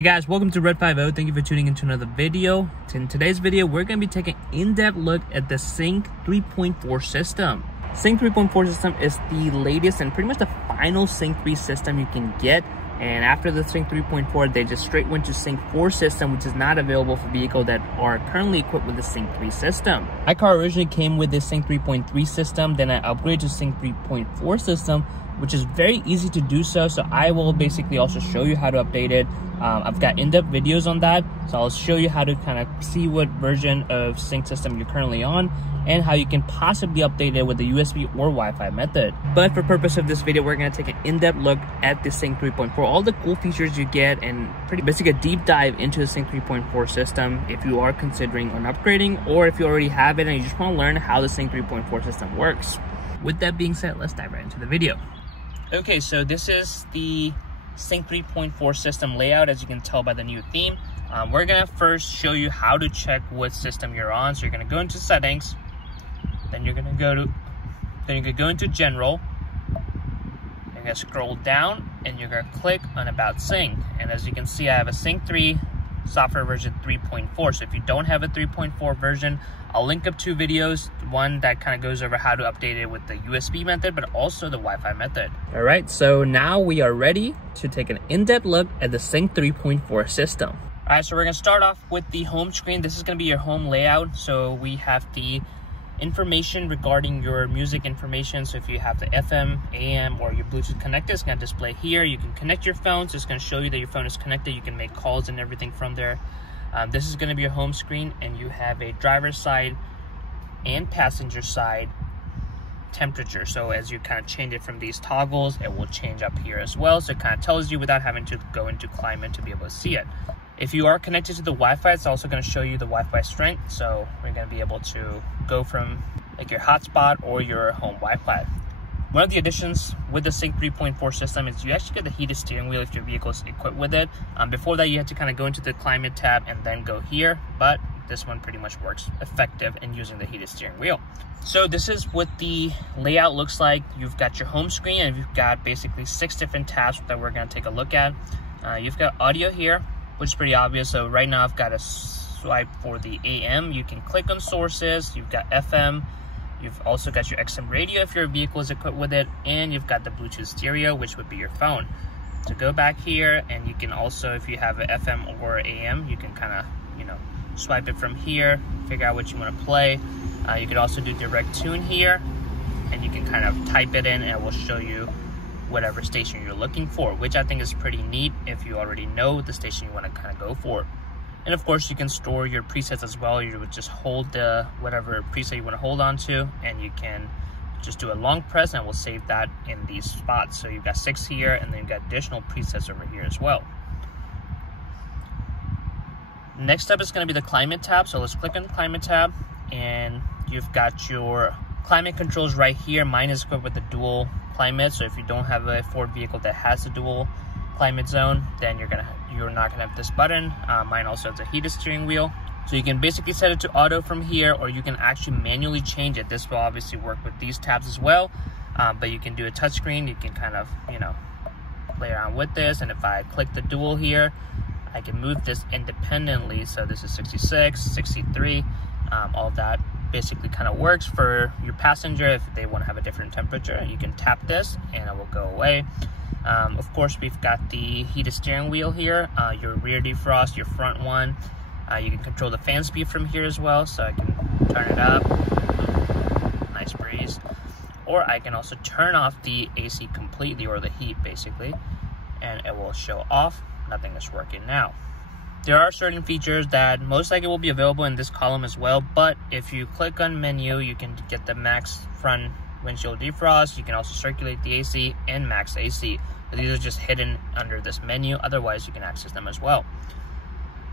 Hey guys, welcome to Red 50. Thank you for tuning into another video. In today's video, we're going to be taking an in-depth look at the Sync 3.4 system. Sync 3.4 system is the latest and pretty much the final Sync 3 system you can get. And after the Sync 3.4, they just straight went to Sync 4 system, which is not available for vehicles that are currently equipped with the Sync 3 system. My car originally came with the Sync 3.3 system, then I upgraded to Sync 3.4 system, which is very easy to do so I will basically also show you how to update it. I've got in-depth videos on that, so I'll show you how to kind of see what version of sync system you're currently on and how you can possibly update it with the USB or Wi-Fi method. But for purpose of this video, we're going to take an in-depth look at the Sync 3.4, all the cool features you get, and pretty basically a deep dive into the Sync 3.4 system if you are considering on upgrading, or if you already have it and you just want to learn how the Sync 3.4 system works. With that being said, let's dive right into the video. Okay, so this is the Sync 3.4 system layout, as you can tell by the new theme. We're gonna first show you how to check what system you're on. So you're gonna go into settings, then you're gonna go into general. You're gonna scroll down and you're gonna click on about sync. And as you can see, I have a Sync 3 software version 3.4. So if you don't have a 3.4 version, I'll link up two videos, one that kind of goes over how to update it with the USB method, but also the Wi-Fi method. All right, so now we are ready to take an in-depth look at the Sync 3.4 system. All right, so we're gonna start off with the home screen. This is gonna be your home layout. So we have the information regarding your music information. So if you have the FM, AM, or your Bluetooth connected, it's gonna display here. You can connect your phone, so it's gonna show you that your phone is connected. You can make calls and everything from there. This is going to be your home screen, and you have a driver's side and passenger side temperature. So as you kind of change it from these toggles, it will change up here as well. So it kind of tells you without having to go into climate to be able to see it. If you are connected to the Wi-Fi, it's also going to show you the Wi-Fi strength. So we're going to be able to go from like your hotspot or your home Wi-Fi. One of the additions with the Sync 3.4 system is you actually get the heated steering wheel if your vehicle is equipped with it. Before that, you had to kind of go into the climate tab and then go here, but this one pretty much works effective in using the heated steering wheel. So this is what the layout looks like. You've got your home screen, and you've got basically 6 different tabs that we're going to take a look at. You've got audio here, which is pretty obvious. So right now I've got a swipe for the AM. You can click on sources. You've got FM. You've also got your XM radio if your vehicle is equipped with it, and you've got the Bluetooth stereo, which would be your phone. So go back here, and you can also, if you have an FM or AM, you can kind of, swipe it from here, figure out what you want to play. You could also do direct tune here, and you can kind of type it in, and it will show you whatever station you're looking for, which I think is pretty neat if you already know the station you want to kind of go for. And of course, you can store your presets as well. You would just hold the whatever preset you want to hold on to, and you can just do a long press, and we'll save that in these spots. So you've got 6 here, and then you've got additional presets over here as well. Next up is going to be the climate tab. So let's click on the climate tab, and you've got your climate controls right here. Mine is equipped with the dual climate. So if you don't have a Ford vehicle that has a dual climate zone, then you're not gonna have this button. Mine also has a heated steering wheel, so you can basically set it to auto from here, or you can actually manually change it. This will obviously work with these tabs as well, but you can do a touchscreen. You can kind of play around with this, and if I click the dual here, I can move this independently. So this is 66, 63, all that basically kind of works for your passenger. If they want to have a different temperature, you can tap this and it will go away. Of course, we've got the heated steering wheel here, your rear defrost, your front one. You can control the fan speed from here as well, so I can turn it up, nice breeze. Or I can also turn off the AC completely, or the heat basically, and it will show off. Nothing is working now. There are certain features that most likely will be available in this column as well, but if you click on menu, you can get the max front windshield defrost. You can also circulate the AC and max AC. But these are just hidden under this menu. Otherwise, you can access them as well.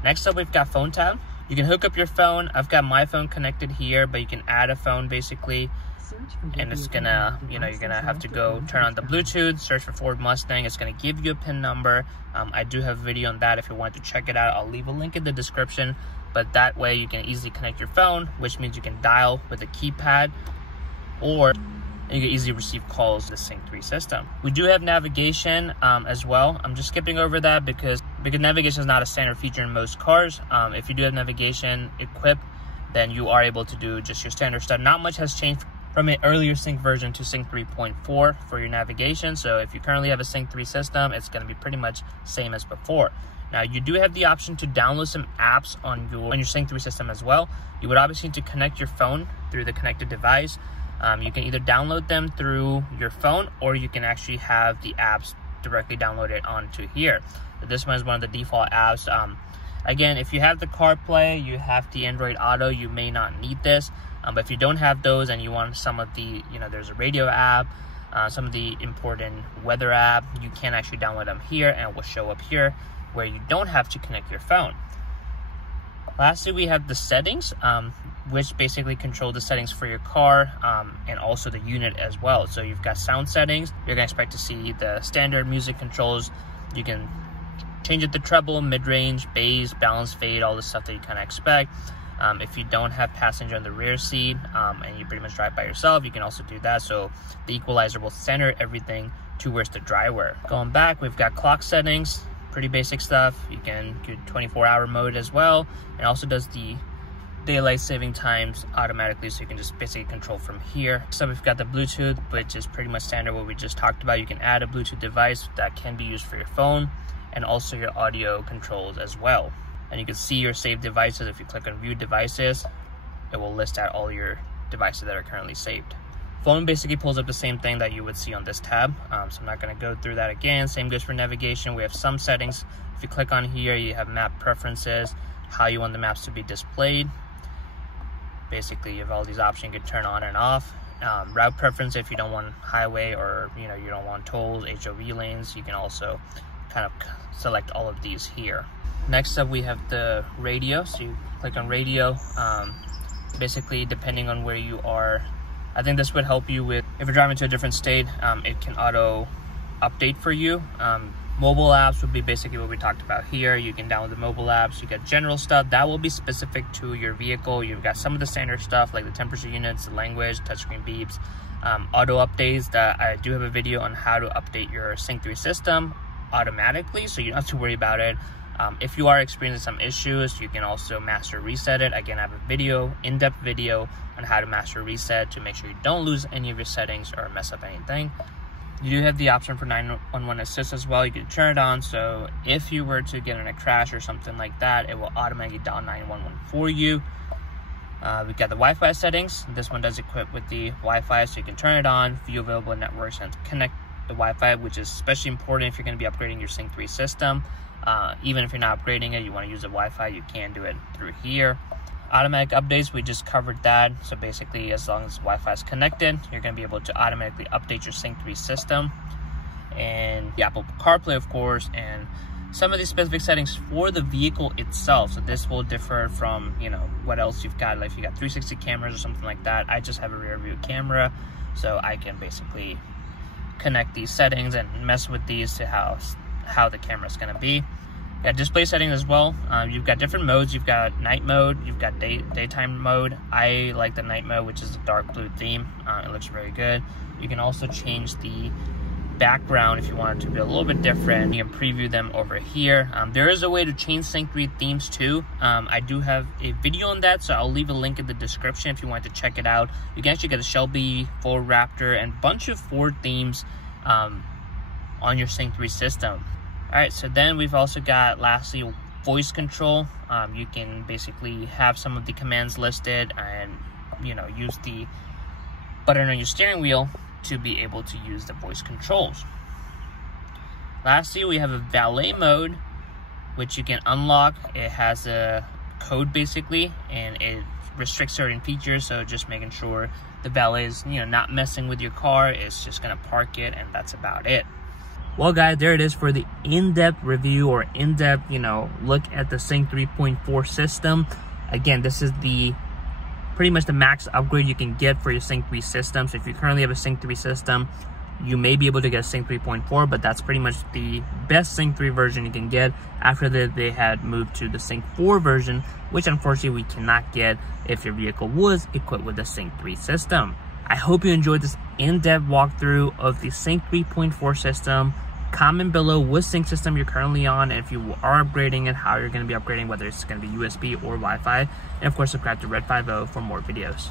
Next up, we've got phone tab. You can hook up your phone. I've got my phone connected here, but you can add a phone basically. And it's gonna, you're gonna have to go turn on the Bluetooth, search for Ford Mustang. It's gonna give you a PIN number. I do have a video on that if you want to check it out. I'll leave a link in the description, but that way you can easily connect your phone, which means you can dial with a keypad, or and you can easily receive calls to the Sync 3 system. We do have navigation as well. I'm just skipping over that because because navigation is not a standard feature in most cars. If you do have navigation equipped, then you are able to do just your standard stuff. Not much has changed from an earlier Sync version to Sync 3.4 for your navigation. So if you currently have a Sync 3 system, it's going to be pretty much same as before. Now, you do have the option to download some apps on your Sync 3 system as well. You would obviously need to connect your phone through the connected device. You can either download them through your phone, or you can actually have the apps directly downloaded onto here. So this one is one of the default apps. Again, if you have the CarPlay, you have the Android Auto, you may not need this. But if you don't have those and you want some of the, there's a radio app, some of the important weather app, you can actually download them here, and it will show up here where you don't have to connect your phone. Lastly, we have the settings, which basically control the settings for your car, and also the unit as well. So you've got sound settings. You're gonna expect to see the standard music controls. You can change it to treble, mid-range, bass, balance, fade, all the stuff that you kind of expect. If you don't have passenger in the rear seat, and you pretty much drive by yourself, you can also do that. So the equalizer will center everything towards the driver. Going back, we've got clock settings, pretty basic stuff. You can do 24-hour mode as well. It also does the daylight saving times automatically, so you can just basically control from here. So we've got the Bluetooth, which is pretty much standard what we just talked about. You can add a Bluetooth device that can be used for your phone, and also your audio controls as well. And you can see your saved devices. If you click on view devices, it will list out all your devices that are currently saved. Phone basically pulls up the same thing that you would see on this tab, so I'm not going to go through that again. Same goes for navigation. We have some settings. If you click on here, you have map preferences, how you want the maps to be displayed. Basically, you have all these options you can turn on and off. Route preference, if you don't want highway, or you don't want tolls, HOV lanes, you can also kind of select all of these here. Next up, we have the radio. So you click on radio. Basically, depending on where you are, I think this would help you with, if you're driving to a different state, it can auto update for you. Mobile apps would be basically what we talked about here. You can download the mobile apps. You got general stuff that will be specific to your vehicle. You've got some of the standard stuff like the temperature units, the language, touchscreen beeps, auto updates. That I do have a video on how to update your Sync 3 system automatically, so you don't have to worry about it. If you are experiencing some issues, you can also master reset it. Again, I have a video, in-depth video on how to master reset to make sure you don't lose any of your settings or mess up anything. You do have the option for 911 assist as well. You can turn it on, so if you were to get in a crash or something like that, it will automatically dial 911 for you. We've got the Wi-Fi settings. This one does equip with the Wi-Fi, so you can turn it on, view available networks, and connect the Wi-Fi, which is especially important if you're going to be upgrading your Sync 3 system. Even if you're not upgrading it, you want to use the Wi-Fi, you can do it through here. Automatic updates, we just covered that. So basically, as long as Wi-Fi is connected, you're going to be able to automatically update your Sync 3 system. And the Apple CarPlay, of course, and some of these specific settings for the vehicle itself. So this will differ from, what else you've got. Like if you got 360 cameras or something like that, I just have a rear view camera, so I can basically connect these settings and mess with these to how the camera is going to be. Yeah, display settings as well. You've got different modes. You've got night mode, you've got daytime mode. I like the night mode, which is a dark blue theme. It looks very good. You can also change the background if you want it to be a little bit different. You can preview them over here. There is a way to change Sync 3 themes too. I do have a video on that, so I'll leave a link in the description if you want to check it out. You can actually get a Shelby, Ford Raptor, and a bunch of Ford themes on your Sync 3 system. All right, so then we've also got, lastly, voice control. You can basically have some of the commands listed and, use the button on your steering wheel to be able to use the voice controls. Lastly, we have a valet mode, which you can unlock. It has a code basically, and it restricts certain features, so just making sure the valet is, not messing with your car. It's just gonna park it, and that's about it. Well guys, there it is for the in-depth review or in-depth, look at the Sync 3.4 system. Again, this is pretty much the max upgrade you can get for your Sync 3 system. So if you currently have a Sync 3 system, you may be able to get a Sync 3.4, but that's pretty much the best Sync 3 version you can get after they had moved to the Sync 4 version, which unfortunately we cannot get if your vehicle was equipped with the Sync 3 system. I hope you enjoyed this in-depth walkthrough of the Sync 3.4 system. comment below what sync system you're currently on, and if you are upgrading and how you're going to be upgrading, whether it's going to be USB or Wi-Fi. And of course, subscribe to Red 50 for more videos.